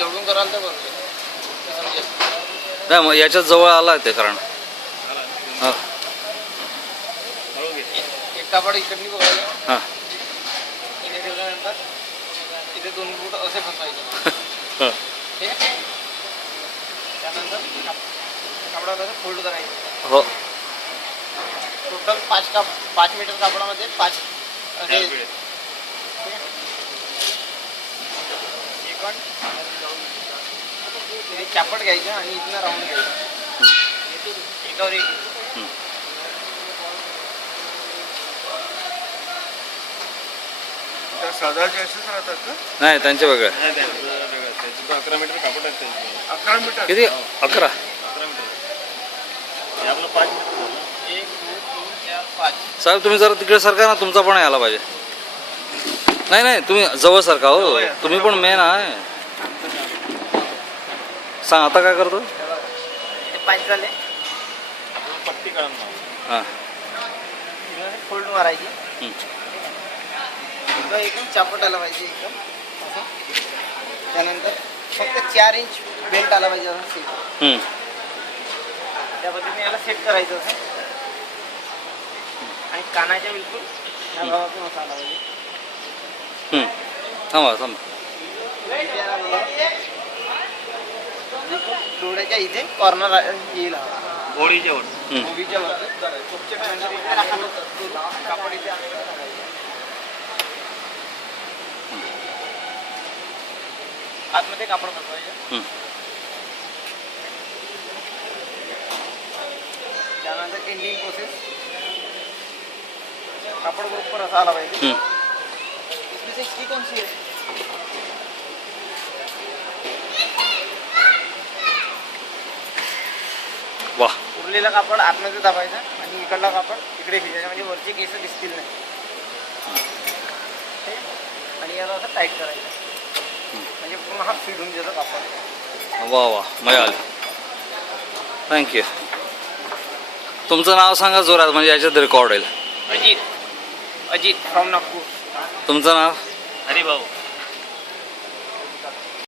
जेवढून कराल तर बरं. नाही मग याच्यात जवळ आला ते कारण हां एक कापड इकडनी बघायला हां इथे ठेवल्यानंतर इथे 2 फूट असे फसवायचे. हां ठीक आहे. त्यानंतर कापडाला असं फोल्ड करायचं. हो टोटल 5 मीटर कापडामध्ये 5 असे. ठीक आहे. एक कापड घ्यायचं आणि इथनं राऊंड घ्यायचं एकावर एक. साधाचे असेच राहतात का? नाही त्यांचे वेगळं 11 मीटर कापड आहे त्यांचं. 11 मीटर किती 11 11 मीटर आपलं 5 मीटर झालं. 1 2 3 4 5. साहेब तुम्ही जरा तिकडे सरका ना तुमचा पण यायला पाहिजे. नाही नाही तुम्ही जवळ सरका हो तुम्ही पण मेन आहे. सांग आता काय करतो. ते 5 झाले. पट्टी काढून हां फोल्ड मारायची. एकदम एकदम चापट आला पाहिजे एकदम असं. त्यानंतर फक्त 4 इंच बेल्ट आला पाहिजे असं सेट. त्या पद्धतीने याला सेट करायचं असं. आणि कानाच्या बिलकुल ह्या भागातून असं आला पाहिजे. थांबा थांबा बिलकुल डोळ्याच्या इथे कॉर्नर येईल घोडीच्या वर. उभीच्या वर कापड इथे आतमध्ये कापड बसवायचं. त्यानंतर एंडिंग प्रोसेस कापड बरोबर असा आला पाहिजे. इसकी सेफ्टी कोणती आहे. वाह उरलेला कापड आतमध्ये दाबायचा आणि इकडला कापड इकडे फिरायचा म्हणजे वरचे केस दिसतील नाही. ठीक आहे. आणि याला असं टाईट करायचं म्हणजे पूर्ण हा फिट होऊन जातो कापड. वा वा मजा आली. थँक्यू. तुमचं नाव सांगा जोरात म्हणजे याच्यात रेकॉर्ड होईल. अजित फ्रॉम नागपूर. तुमचं नाव हरिभाऊ.